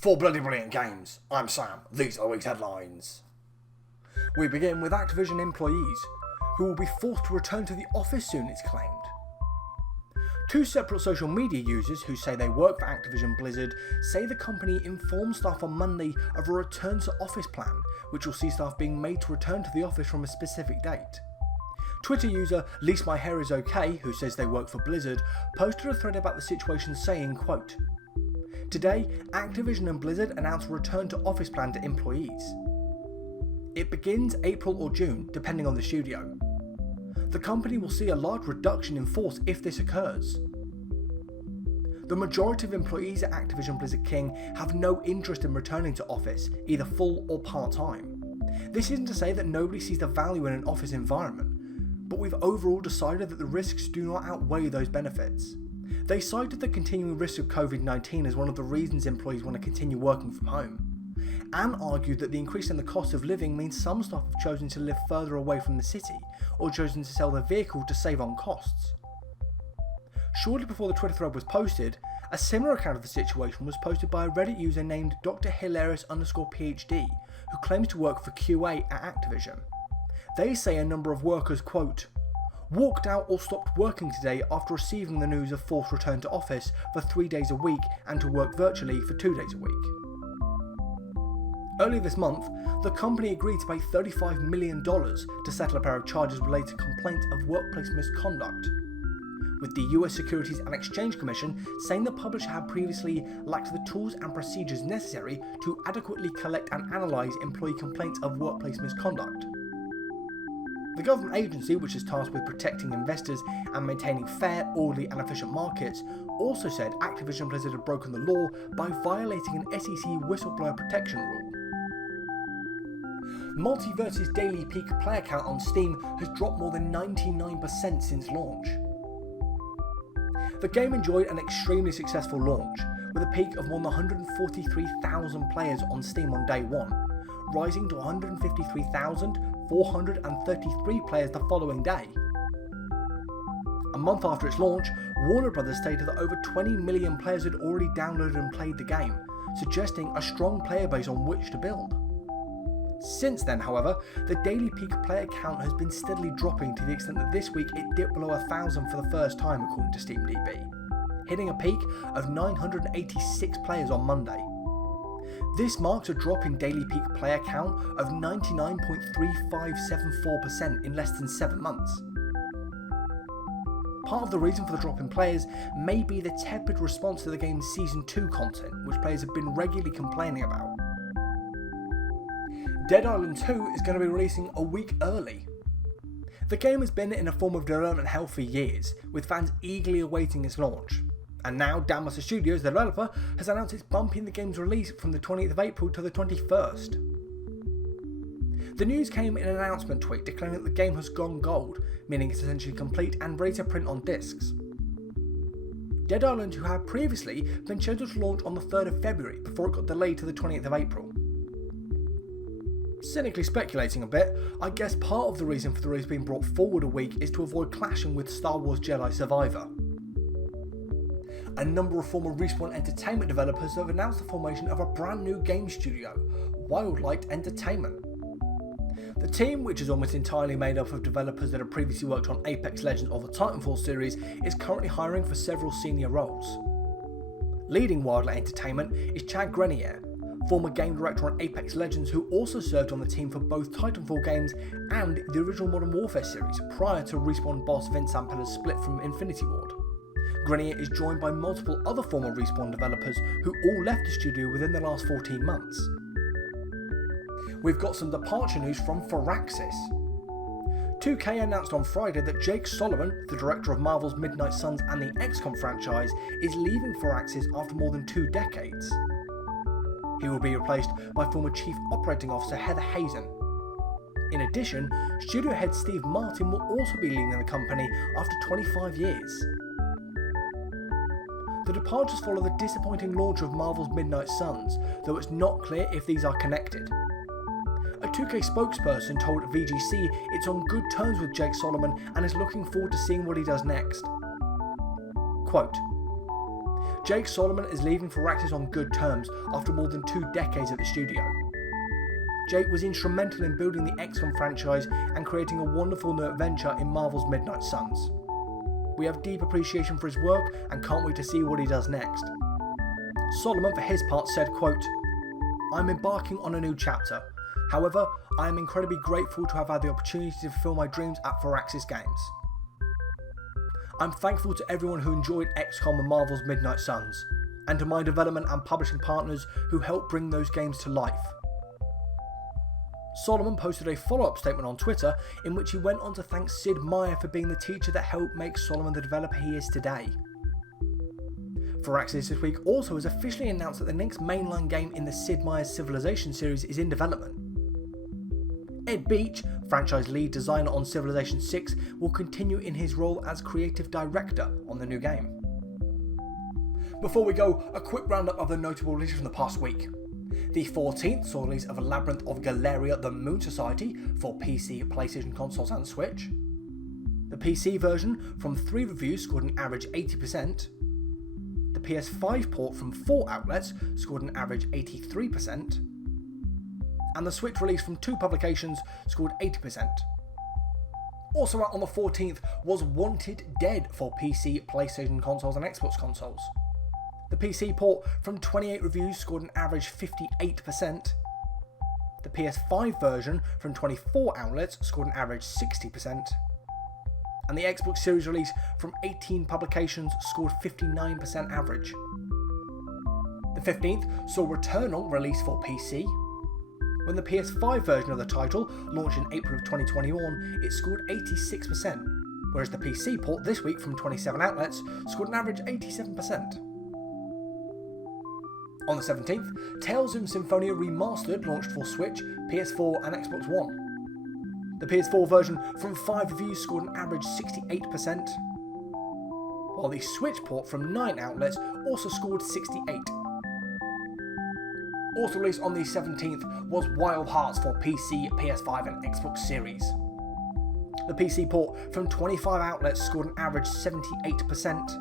For Bloody Brilliant Games, I'm Sam. These are the week's headlines. We begin with Activision employees, who will be forced to return to the office soon, it's claimed. Two separate social media users who say they work for Activision Blizzard say the company informed staff on Monday of a return to office plan, which will see staff being made to return to the office from a specific date. Twitter user Least My Hair Is Okay, who says they work for Blizzard, posted a thread about the situation saying, quote, "Today, Activision and Blizzard announced a return to office plan to employees. It begins April or June, depending on the studio. The company will see a large reduction in force if this occurs. The majority of employees at Activision Blizzard King have no interest in returning to office, either full or part-time. This isn't to say that nobody sees the value in an office environment, but we've overall decided that the risks do not outweigh those benefits." They cited the continuing risks of COVID-19 as one of the reasons employees want to continue working from home, and argued that the increase in the cost of living means some staff have chosen to live further away from the city, or chosen to sell their vehicle to save on costs. Shortly before the Twitter thread was posted, a similar account of the situation was posted by a Reddit user named Dr.Hilarious_PhD, who claims to work for QA at Activision. They say a number of workers, quote, "walked out or stopped working today after receiving the news of forced return to office for 3 days a week and to work virtually for 2 days a week." Earlier this month, the company agreed to pay $35 million to settle a pair of charges related to complaints of workplace misconduct, with the US Securities and Exchange Commission saying the publisher had previously lacked the tools and procedures necessary to adequately collect and analyse employee complaints of workplace misconduct. The government agency, which is tasked with protecting investors and maintaining fair, orderly and efficient markets, also said Activision Blizzard had broken the law by violating an SEC whistleblower protection rule. MultiVersus daily peak player count on Steam has dropped more than 99% since launch. The game enjoyed an extremely successful launch, with a peak of more than 143,000 players on Steam on day one, rising to 153,433 players the following day. A month after its launch, Warner Bros. Stated that over 20 million players had already downloaded and played the game, suggesting a strong player base on which to build. Since then, however, the daily peak player count has been steadily dropping to the extent that this week it dipped below 1,000 for the first time according to SteamDB, hitting a peak of 986 players on Monday. This marks a drop in daily peak player count of 99.3574% in less than 7 months. Part of the reason for the drop in players may be the tepid response to the game's Season 2 content, which players have been regularly complaining about. Dead Island 2 is going to be releasing a week early. The game has been in a form of development hell for years, with fans eagerly awaiting its launch. And now Dambuster Studios, the developer, has announced it's bumping the game's release from the 20th of April to the 21st. The news came in an announcement tweet declaring that the game has gone gold, meaning it's essentially complete and ready to print on discs. Dead Island 2 had previously been scheduled to launch on the 3rd of February before it got delayed to the 20th of April. Cynically speculating a bit, I guess part of the reason for the release being brought forward a week is to avoid clashing with Star Wars Jedi Survivor. A number of former Respawn Entertainment developers have announced the formation of a brand new game studio, Wildlight Entertainment. The team, which is almost entirely made up of developers that have previously worked on Apex Legends or the Titanfall series, is currently hiring for several senior roles. Leading Wildlight Entertainment is Chad Grenier, former game director on Apex Legends, who also served on the team for both Titanfall games and the original Modern Warfare series prior to Respawn boss Vince Zampeller's split from Infinity Ward. Grenier is joined by multiple other former Respawn developers who all left the studio within the last 14 months. We've got some departure news from Firaxis. 2K announced on Friday that Jake Soloman, the director of Marvel's Midnight Suns and the XCOM franchise, is leaving Firaxis after more than 2 decades. He will be replaced by former Chief Operating Officer Heather Hazen. In addition, studio head Steve Martin will also be leaving the company after 25 years. The departures follow the disappointing launch of Marvel's Midnight Suns, though it's not clear if these are connected. A 2K spokesperson told VGC it's on good terms with Jake Soloman and is looking forward to seeing what he does next. Quote, Jake Soloman is leaving Firaxis on good terms after more than 2 decades at the studio. Jake was instrumental in building the XCOM franchise and creating a wonderful new adventure in Marvel's Midnight Suns. We have deep appreciation for his work and can't wait to see what he does next. Soloman, for his part, said, quote, "I'm embarking on a new chapter. However, I am incredibly grateful to have had the opportunity to fulfill my dreams at Firaxis Games. I'm thankful to everyone who enjoyed XCOM and Marvel's Midnight Suns, and to my development and publishing partners who helped bring those games to life." Soloman posted a follow-up statement on Twitter in which he went on to thank Sid Meier for being the teacher that helped make Soloman the developer he is today. Firaxis this week also has officially announced that the next mainline game in the Sid Meier's Civilization series is in development. Ed Beach, franchise lead designer on Civilization 6, will continue in his role as creative director on the new game. Before we go, a quick roundup of the notable releases from the past week. The 14th saw the release of A Labyrinth of Galeria: The Moon Society for PC, PlayStation consoles and Switch. The PC version from 3 reviews scored an average 80%. The PS5 port from 4 outlets scored an average 83%. And the Switch release from 2 publications scored 80%. Also out on the 14th was Wanted Dead for PC, PlayStation consoles and Xbox consoles. The PC port from 28 reviews scored an average 58%. The PS5 version from 24 outlets scored an average 60%. And the Xbox Series release from 18 publications scored 59% average. The 15th saw Returnal release for PC. When the PS5 version of the title launched in April of 2021, it scored 86%, whereas the PC port this week from 27 outlets scored an average 87%. On the 17th, Tales of Symphonia Remastered launched for Switch, PS4 and Xbox One. The PS4 version from 5 reviews scored an average 68%, while the Switch port from 9 outlets also scored 68%. Also released on the 17th was Wild Hearts for PC, PS5 and Xbox Series. The PC port from 25 outlets scored an average 78%.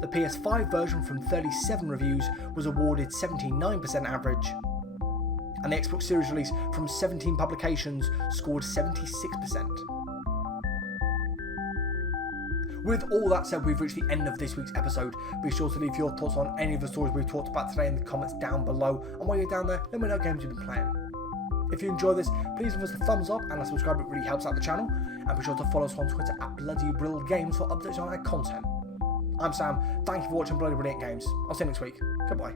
The PS5 version from 37 reviews was awarded 79% average, and the Xbox Series release from 17 publications scored 76%. With all that said, we've reached the end of this week's episode. Be sure to leave your thoughts on any of the stories we've talked about today in the comments down below, and while you're down there, let me know what games you've been playing. If you enjoy this, please give us a thumbs up and a subscribe, it really helps out the channel, and be sure to follow us on Twitter at BloodyBrillGames for updates on our content. I'm Sam, thank you for watching Bloody Brilliant Games. I'll see you next week. Goodbye.